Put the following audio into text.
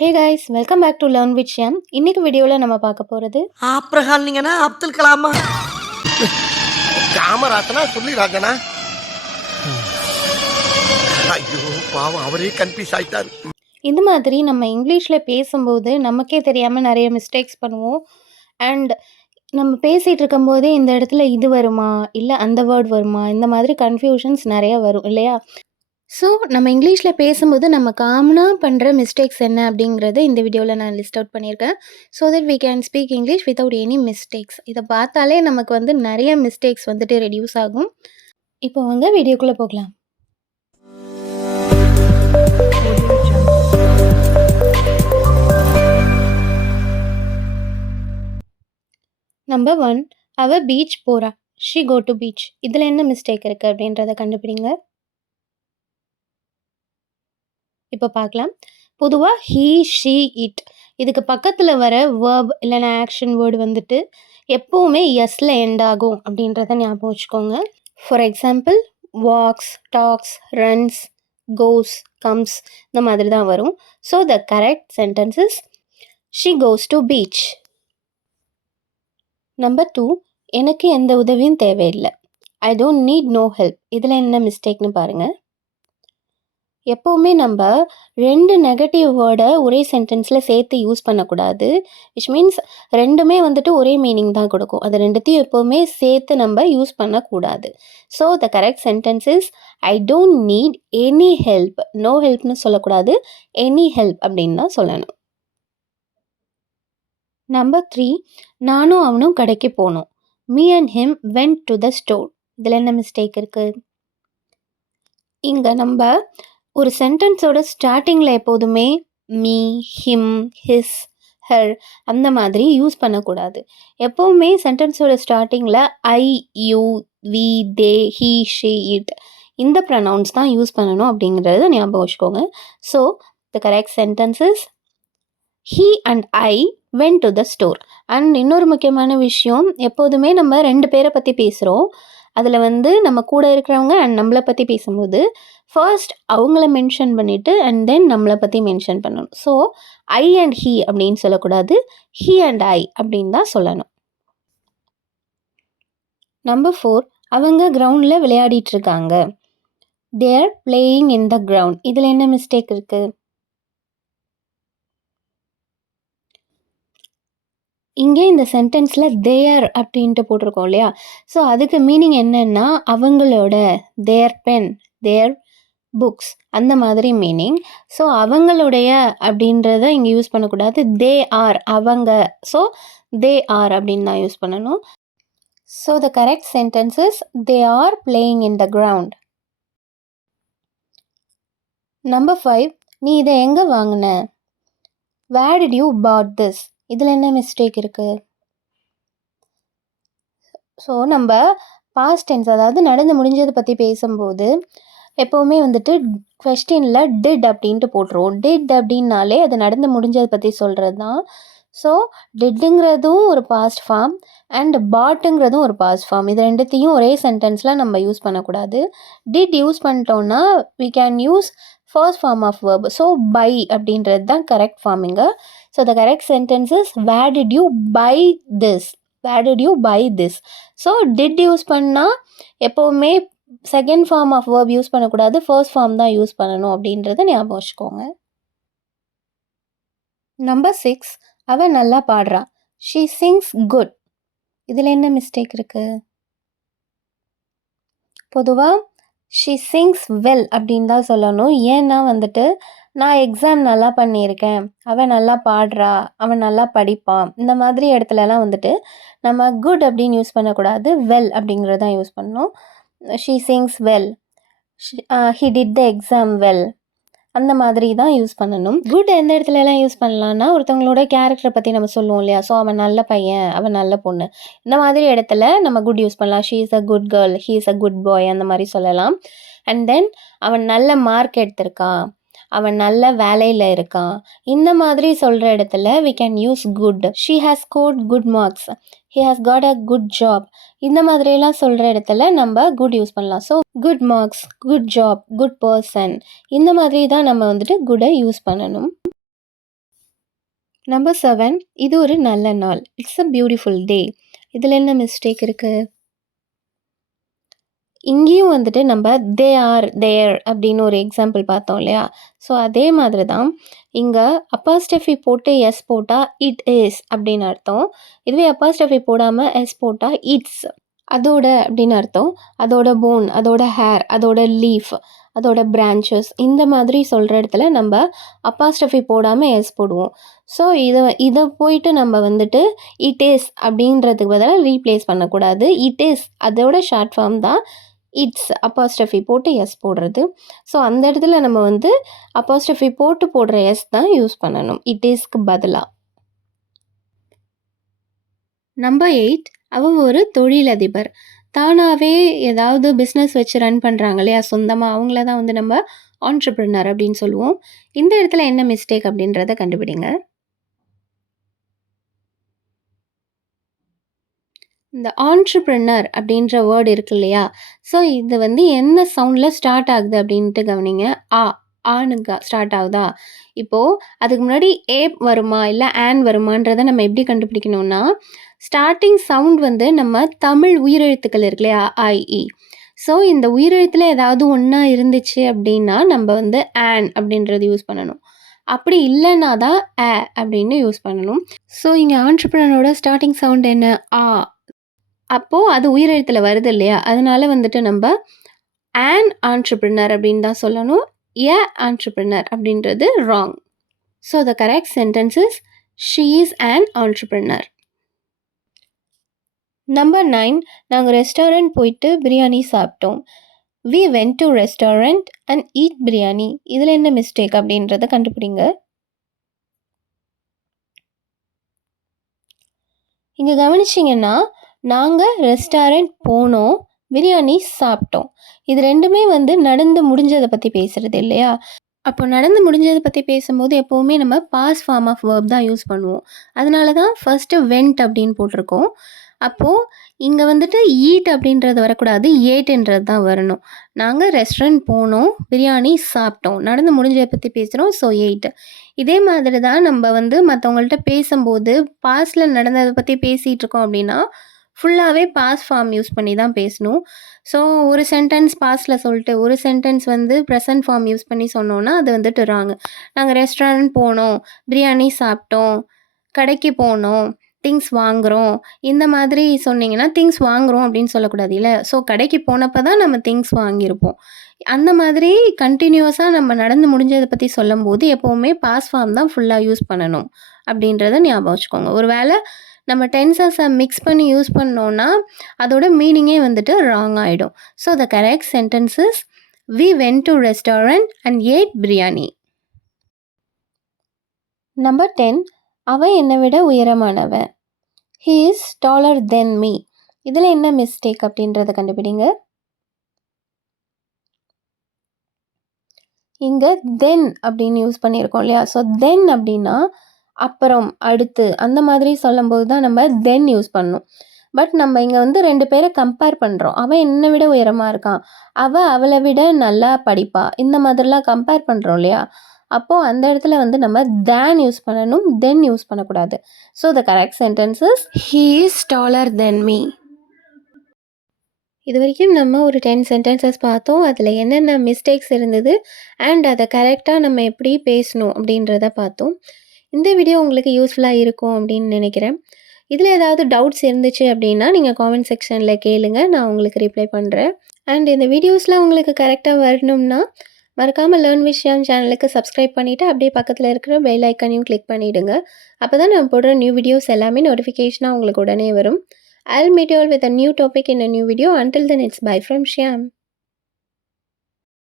Hey guys, welcome back to learn with Shyam. இன்னைக்கு வீடியோவில் நம்ம பார்க்க போகிறது ஆப்ரஹாம் நீங்கன்னா அப்துல் கலாமா காமராஜனா சொல்லி ராஜனா. ஐயோ பாவம், அவரே கன்ஃபியூஸ் ஆயிட்டாரு. இந்த மாதிரி நம்ம இங்கிலீஷில் பேசும்போது நமக்கே தெரியாமல் நிறைய மிஸ்டேக்ஸ் பண்ணுவோம். அண்ட் நம்ம பேசிகிட்டு இருக்கும்போதே இந்த இடத்துல இது வருமா இல்லை அந்த வேர்ட் வருமா, இந்த மாதிரி கன்ஃபியூஷன்ஸ் நிறையா வரும் இல்லையா? ஸோ நம்ம இங்கிலீஷில் பேசும்போது நம்ம காமனாக பண்ணுற மிஸ்டேக்ஸ் என்ன அப்படிங்கிறத இந்த வீடியோவில் நான் லிஸ்ட் அவுட் பண்ணியிருக்கேன். So that we can speak English without any mistakes. இதை பார்த்தாலே நமக்கு நிறைய மிஸ்டேக்ஸ் ரெடியூஸ் ஆகும். இப்போ வாங்க வீடியோக்குள்ளே போகலாம். நம்பர் 1, அவ பீச் போகிறா. She go to beach. இதில் என்ன மிஸ்டேக் இருக்குது அப்படின்றத கண்டுபிடிங்க. இப்போ பார்க்கலாம். பொதுவாக ஹீ, ஷீ, இட் இதுக்கு பக்கத்தில் வர வேர்ப் இல்லைனா ஆக்ஷன் வேர்டு எப்போவுமே எஸ்ல எண்ட் ஆகும் அப்படின்றத ஞாபகம் வச்சுக்கோங்க. For example walks, talks, runs, goes, comes இந்த மாதிரி தான் வரும். So the correct sentence is she goes to beach. Number 2, எனக்கு எந்த உதவியும் தேவையில்லை. I don't need no help. இதில் என்ன மிஸ்டேக்னு பாருங்கள். எப்போவுமே நம்ம 2 நெகட்டிவ் வேர்டை ஒரே சென்டென்ஸில் சேர்த்து யூஸ் பண்ணக்கூடாது. விச் மீன்ஸ் ரெண்டுமே ஒரே மீனிங் தான் கொடுக்கும். அது ரெண்டுத்தையும் எப்போவுமே சேர்த்து நம்ம யூஸ் பண்ணக்கூடாது. So the correct sentence is I don't need any help. No ஹெல்ப்னு சொல்லக்கூடாது, எனி ஹெல்ப் அப்படின்னு தான் சொல்லணும். நம்பர் 3, நானும் அவனும் கடைக்கு போனோம். Me and him vent to the store. இதில் என்ன மிஸ்டேக் இருக்குது? இங்கே நம்ம ஒரு சென்டென்ஸோட ஸ்டார்டிங்கில் எப்போதுமே மீ, ஹிம், ஹிஸ், ஹர் அந்த மாதிரி யூஸ் பண்ணக்கூடாது. எப்போவுமே சென்டென்ஸோட ஸ்டார்டிங்கில் I, you, we, they, he, she, it இந்த ப்ரொனவுன்ஸ் தான் யூஸ் பண்ணணும் அப்படிங்கிறத ஞாபகம் வச்சுக்கோங்க. So the correct sentence is he and I went to the store. And இன்னொரு முக்கியமான விஷயம், எப்போதுமே நம்ம 2 பேரை பற்றி பேசுகிறோம். அதில் நம்ம கூட இருக்கிறவங்க அண்ட் நம்மளை பற்றி பேசும்போது ஃபர்ஸ்ட் அவங்கள மென்ஷன் பண்ணிவிட்டு அண்ட் தென் நம்மளை பற்றி மென்ஷன் பண்ணணும். ஸோ ஐ அண்ட் ஹீ அப்படின்னு சொல்லக்கூடாது, ஹீ அண்ட் ஐ அப்படின்னு தான் சொல்லணும். நம்பர் 4, அவங்க கிரவுண்டில் விளையாடிட்டு இருக்காங்க. தேர் பிளேயிங் இன் த கிரவுண்ட். இதில் என்ன மிஸ்டேக் இருக்குது? இங்கே இந்த சென்டென்ஸில் தேர் அப்படின்ட்டு போட்டிருக்கோம் இல்லையா? ஸோ அதுக்கு மீனிங் என்னென்னா அவங்களோட, தேர் பென், தேர் புக்ஸ் அந்த மாதிரி மீனிங். ஸோ அவங்களுடைய அப்படின்றத இங்கே யூஸ் பண்ணக்கூடாது. தே ஆர், அவங்க. ஸோ தே ஆர் அப்படின்னு தான் யூஸ் பண்ணணும். So the correct sentence is they are playing in the ground. Number 5, நீ இதை எங்கே வாங்கின? Where did you bought this? இதில் என்ன மிஸ்டேக் இருக்குது? ஸோ நம்ம பாஸ்ட் டென்ஸ், அதாவது நடந்து முடிஞ்சதை பற்றி பேசும்போது எப்போவுமே கொஸ்டினில் டிட் அப்படின்ட்டு போட்டுருவோம். டிட் அப்படின்னாலே அது நடந்து முடிஞ்சதை பற்றி சொல்கிறது தான். ஸோ டிட்டுங்கிறதும் ஒரு பாஸ்ட் ஃபார்ம் அண்ட் பாட்டுங்கிறதும் ஒரு பாஸ்ட் ஃபார்ம். இது ரெண்டுத்தையும் ஒரே சென்டென்ஸில் நம்ம யூஸ் பண்ணக்கூடாது. டிட் யூஸ் பண்ணிட்டோன்னா we can use first form of verb. So buy அப்படின்றது தான் கரெக்ட் ஃபார்மிங்க. So the correct sentence is where did you buy this? Where did you buy this? So did use பண்ணால் எப்போவுமே second form of verb use பண்ணக்கூடாது, first form தான் use பண்ணணும் அப்படின்றத ஞாபகம் வச்சுக்கோங்க. நம்பர் 6, அவ நல்லா பாடுறா. She sings good. இதில் என்ன மிஸ்டேக் இருக்குது? பொதுவாக ஷீ சிங்ஸ் வெல் அப்படின்னு தான் சொல்லணும். ஏன்னா நான் எக்ஸாம் நல்லா பண்ணியிருக்கேன், அவன் நல்லா பாடுறா, அவன் நல்லா படிப்பான், இந்த மாதிரி இடத்துலலாம் நம்ம குட் அப்படின்னு யூஸ் பண்ணக்கூடாது, வெல் அப்படிங்கிறது தான் யூஸ் பண்ணணும். She Singh well, he did the exam well அந்த மாதிரி தான் யூஸ் பண்ணணும். குட் எந்த இடத்துலலாம் யூஸ் பண்ணலான்னா, ஒருத்தவங்களோட கேரக்டரை பற்றி நம்ம சொல்லுவோம் இல்லையா? ஸோ அவன் நல்ல பையன், அவன் நல்ல பொண்ணு, இந்த மாதிரி இடத்துல நம்ம குட் யூஸ் பண்ணலாம். She is a good girl, he is a good boy அந்த மாதிரி சொல்லலாம். அண்ட் தென் அவன் நல்ல மார்க் எடுத்திருக்கான், அவன் நல்ல வேலையில் இருக்கான், இந்த மாதிரி சொல்கிற இடத்துல we can use good. she has scored good marks, he has got a good job இந்த மாதிரிலாம் சொல்கிற இடத்துல நம்ம குட் யூஸ் பண்ணலாம். So good marks, good job, good person இந்த மாதிரி தான் நம்ம குட்டை யூஸ் பண்ணணும். நம்பர் 7, இது ஒரு நல்ல நாள். இட்ஸ் அ பியூட்டிஃபுல் டே. இதில் என்ன மிஸ்டேக் இருக்குது? இங்கேயும் வந்துட்டு நம்ம தே ஆர் தேர் அப்படின்னு ஒரு எக்ஸாம்பிள் பார்த்தோம் இல்லையா? ஸோ அதே மாதிரி தான் இங்கே அப்பாஸ்டஃபி போட்டு எஸ் போட்டால் இட் இஸ் அப்படின்னு அர்த்தம். இதுவே அப்பாஸ்டஃபி போடாமல் எஸ் போட்டால் இட்ஸ். அதோட அப்படின்னு அர்த்தம். அதோட போன், அதோட ஹேர், அதோட லீஃப், அதோட பிரான்ச்சஸ் இந்த மாதிரி சொல்கிற இடத்துல நம்ம அப்பாஸ்டஃபி போடாமல் எஸ் போடுவோம். ஸோ இதை போயிட்டு நம்ம வந்துட்டு இட் இஸ் அப்படின்றதுக்கு பதிலாக ரீப்ளேஸ் பண்ணக்கூடாது. இட் இஸ் அதோட ஷார்ட் ஃபார்ம் தான் இட்ஸ் அப்பாஸ்டஃபி போட்டு எஸ் போடுறது. ஸோ அந்த இடத்துல நம்ம வந்து அப்பாஸ்டஃபி போட்டு போடுற எஸ் தான் யூஸ் பண்ணணும் இட் இஸ்க்கு பதிலாக. நம்பர் 8, அவ ஒரு தொழிலதிபர். தானாகவே ஏதாவது பிஸ்னஸ் வச்சு ரன் பண்ணுறாங்க இல்லையா சொந்தமாக, அவங்கள தான் வந்து நம்ம ஆன்ட்ரப்ரனர் அப்படின்னு சொல்லுவோம். இந்த இடத்துல என்ன மிஸ்டேக் அப்படின்றத கண்டுபிடிங்க. இந்த ஆன்ட்ரப்ரனர் அப்படின்ற வேர்டு இருக்கு இல்லையா? ஸோ இது வந்து எந்த சவுண்டில் ஸ்டார்ட் ஆகுது அப்படின்ட்டு கவனிங்க. ஆனுங்க ஸ்டார்ட் ஆகுதா? இப்போது அதுக்கு முன்னாடி ஏ வருமா இல்லை ஆன் வருமான்றதை நம்ம எப்படி கண்டுபிடிக்கணும்னா, ஸ்டார்டிங் சவுண்ட் வந்து நம்ம தமிழ் உயிரெழுத்துக்கள் இருக்கு இல்லையா? ஐஇ. ஸோ இந்த உயிரெழுத்தில் ஏதாவது ஒன்றா இருந்துச்சு அப்படின்னா நம்ம வந்து ஆன் அப்படின்றது யூஸ் பண்ணணும். அப்படி இல்லைன்னா தான் அப்படின்னு யூஸ் பண்ணணும். ஸோ இங்கே ஆன்ட்ரப்ரனரோட ஸ்டார்டிங் சவுண்ட் என்ன? அப்போது அது உயிரெழுத்தில் வருது இல்லையா? அதனால வந்துட்டு நம்ம ஆன் ஆன்ட்ரப்ரனர் அப்படின்னு தான் சொல்லணும். ஏ ஆன்ட்ரப்ரனர் அப்படின்றது wrong. So the correct sentence is she is an entrepreneur. Number 9, நாங்கள் ரெஸ்டாரண்ட் போயிட்டு பிரியாணி சாப்பிட்டோம். We went to restaurant and eat biryani. இதில் என்ன மிஸ்டேக் அப்படின்றத கண்டுபிடிங்க. இங்கே கவனிச்சிங்கன்னா நாங்கள் ரெஸ்டாரண்ட் போனோம், பிரியாணி சாப்பிட்டோம். இது ரெண்டுமே வந்து நடந்து முடிஞ்சதை பற்றி பேசுகிறது இல்லையா? அப்போ நடந்து முடிஞ்சதை பற்றி பேசும்போது எப்போவுமே நம்ம பாஸ் ஃபார்ம் ஆஃப் வேர்ப் தான் யூஸ் பண்ணுவோம். அதனால தான் ஃபஸ்ட்டு வென்ட் அப்படின்னு போட்டிருக்கோம். அப்போது இங்கே வந்துட்டு ஈட் அப்படின்றது வரக்கூடாது, ஏட்டுன்றது தான் வரணும். நாங்கள் ரெஸ்டாரண்ட் போனோம், பிரியாணி சாப்பிட்டோம், நடந்து முடிஞ்சதை பற்றி பேசுகிறோம், ஸோ எயிட். இதே மாதிரி தான் நம்ம வந்து மற்றவங்கள்ட்ட பேசும்போது பாஸ்டில் நடந்ததை பற்றி பேசிகிட்டு இருக்கோம் அப்படின்னா ஃபுல்லாகவே பாஸ் ஃபார்ம் யூஸ் பண்ணி தான் பேசணும். ஸோ ஒரு சென்டென்ஸ் பாஸ்டில் சொல்லிட்டு ஒரு சென்டென்ஸ் வந்து ப்ரெசன்ட் ஃபார்ம் யூஸ் பண்ணி சொன்னோன்னா அது வந்துட்டு ராங். நாங்கள் ரெஸ்டாரண்ட் போனோம், பிரியாணி சாப்பிட்டோம், கடைக்கு போனோம், திங்ஸ் வாங்குகிறோம், இந்த மாதிரி சொன்னீங்கன்னா திங்ஸ் வாங்குகிறோம் அப்படின்னு சொல்லக்கூடாது இல்லை? ஸோ கடைக்கு போனப்போ தான் நம்ம திங்ஸ் வாங்கியிருப்போம். அந்த மாதிரி கண்டினியூஸாக நம்ம நடந்து முடிஞ்சதை பற்றி சொல்லும்போது எப்போவுமே பாஸ் ஃபார்ம் தான் ஃபுல்லாக யூஸ் பண்ணணும் அப்படின்றத ஞாபகம் வச்சுக்கோங்க. ஒரு வேளை நம்ம டென்சஸை மிக்ஸ் பண்ணி யூஸ் பண்ணோன்னா அதோட மீனிங்கே வந்துட்டு ராங் ஆகிடும். So the correct sentence is we went to restaurant and ate biryani. Number 10, அவன் என்னை விட உயரமானவன். He is taller than me. இதில் என்ன மிஸ்டேக் அப்படின்றத கண்டுபிடிங்க. இங்கே தென் அப்படின்னு யூஸ் பண்ணியிருக்கோம் இல்லையா? ஸோ தென் அப்படின்னா அப்புறம், அடுத்து அந்த மாதிரி சொல்லும்போது தான் நம்ம தென் யூஸ் பண்ணணும். பட் நம்ம இங்கே வந்து 2 பேரை கம்பேர் பண்ணுறோம். அவன் என்னை விட உயரமாக இருக்கான், அவளை விட நல்லா படிப்பா, இந்த மாதிரிலாம் கம்பேர் பண்ணுறோம் இல்லையா? அப்போது அந்த இடத்துல வந்து நம்ம தேன் யூஸ் பண்ணணும், தென் யூஸ் பண்ணக்கூடாது. So the correct sentence is he is taller than me. இது வரைக்கும் நம்ம ஒரு 10 சென்டென்சஸ் பார்த்தோம். அதில் என்னென்ன மிஸ்டேக்ஸ் இருந்தது அண்ட் அதை கரெக்டாக நம்ம எப்படி பேசணும் அப்படின்றத பார்த்தோம். இந்த வீடியோ உங்களுக்கு யூஸ்ஃபுல்லாக இருக்கும் அப்படின்னு நினைக்கிறேன். இதில் ஏதாவது டவுட்ஸ் இருந்துச்சு அப்படின்னா நீங்கள் காமெண்ட் செக்ஷனில் கேளுங்க, நான் உங்களுக்கு ரிப்ளை பண்ணுறேன். அண்ட் இந்த வீடியோஸ்லாம் உங்களுக்கு கரெக்டாக வரணும்னா மறக்காமல் லேர்ன் விஷயம் சேனலுக்கு சப்ஸ்கிரைப் பண்ணிவிட்டு அப்படியே பக்கத்தில் இருக்கிற பெல் ஐக்கனையும் கிளிக் பண்ணிவிடுங்க. அப்போ தான் நான் போடுற நியூ வீடியோஸ் எல்லாமே நோட்டிஃபிகேஷனாக உங்களுக்கு உடனே வரும். I'll meet you all with a new topic in a new video. Until then, it's bye from Shyam.